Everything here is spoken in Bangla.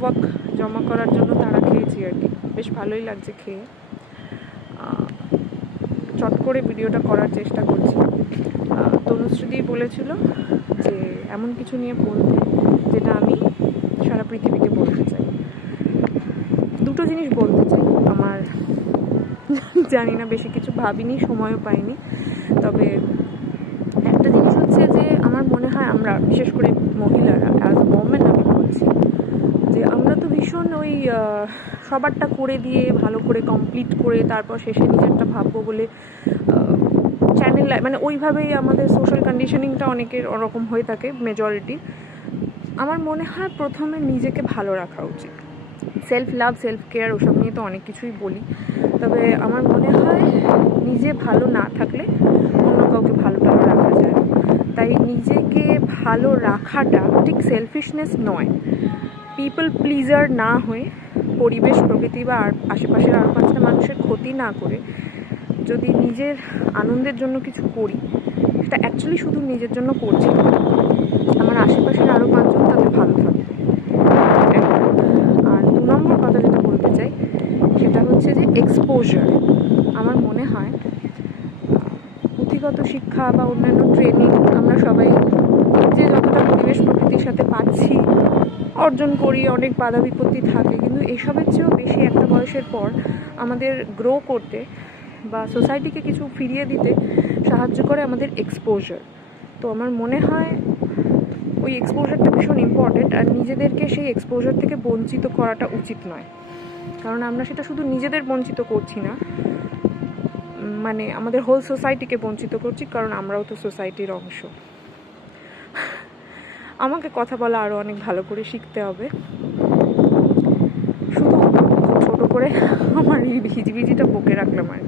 হোমওয়ার্ক জমা করার জন্য তাড়া খেয়েছি আর কি। বেশ ভালোই লাগছে খেয়ে। চট করে ভিডিওটা করার চেষ্টা করছি। তনুশ্রুতি বলেছিল যে এমন কিছু নিয়ে বলতে যেটা আমি সারা পৃথিবীকে বলতে চাই। দুটো জিনিস বলতে চাই। আমার জানি না, বেশি কিছু ভাবিনি, সময়ও পাইনি। তবে একটা জিনিস হচ্ছে যে আমার মনে হয় আমরা, বিশেষ করে মহিলারা, অ্যাজ আ ওমেন আমি বলছি, যে আমরা তো ভীষণ ওই সবারটা করে দিয়ে ভালো করে কমপ্লিট করে তারপর শেষে নিজেরটা ভাববো বলে চ্যানেল, মানে ওইভাবেই আমাদের সোশ্যাল কন্ডিশনিংটা অনেকের ওরকম হয়ে থাকে, মেজরিটি। আমার মনে হয় প্রথমে নিজেকে ভালো রাখা উচিত। সেলফ লাভ, সেলফ কেয়ার, ওসব নিয়ে তো অনেক কিছুই বলি। তবে আমার মনে হয় নিজে ভালো না থাকলে অন্য কাউকে ভালো রাখা যায় না। তাই নিজেকে ভালো রাখাটা ঠিক সেলফিশনেস নয়। পিপল প্লিজার না হয়ে, পরিবেশ, প্রকৃতি বা আশেপাশের আরও 5টা মানুষের ক্ষতি না করে যদি নিজের আনন্দের জন্য কিছু করি, সেটা অ্যাকচুয়ালি শুধু নিজের জন্য করছি না, আমার আশেপাশের আরও 5জন তাদের ভালো থাকবে। আর 2 নম্বর কথা যেটা বলতে চাই সেটা হচ্ছে যে এক্সপোজার। আমার মনে হয় পুঁথিগত শিক্ষা বা অন্যান্য ট্রেনিং আমরা সবাই যে যতটা পরিবেশ প্রকৃতির সাথে পাচ্ছি, অর্জন করি, অনেক বাধা বিপত্তি থাকে, কিন্তু এসবের চেয়েও বেশি একটা বয়সের পর আমাদের গ্রো করতে বা সোসাইটিকে কিছু ফিরিয়ে দিতে সাহায্য করে আমাদের এক্সপোজার। তো আমার মনে হয় ওই এক্সপোজারটা ভীষণ ইম্পর্টেন্ট, আর নিজেদেরকে সেই এক্সপোজার থেকে বঞ্চিত করাটা উচিত নয়। কারণ আমরা সেটা শুধু নিজেদের বঞ্চিত করছি না, মানে আমাদের হোল সোসাইটিকে বঞ্চিত করছি, কারণ আমরাও তো সোসাইটির অংশ। আমাকে কথা বলা আরও অনেক ভালো করে শিখতে হবে। শুধু ছোটো করে আমার এই ভিজিটা বকে রাখলাম আর কি।